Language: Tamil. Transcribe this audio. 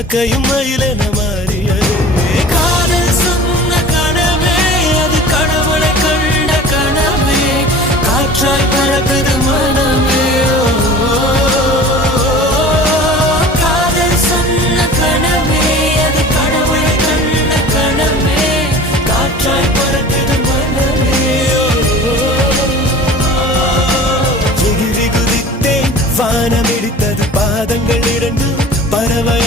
காக்கையும் மயிலென மாறியது. காதல் சொன்ன கனவே அது கடவுளை கண்ட கனவே, காற்றாய் பறக்குது மனமே. காதல் சொன்ன கனவே அது கடவுளை கண்ட கனவே, காற்றாய் பறக்குது மனமே. எகிரி குதித்தேன், வானம் இடித்தது பாதங்கள் இரண்டு, பறவை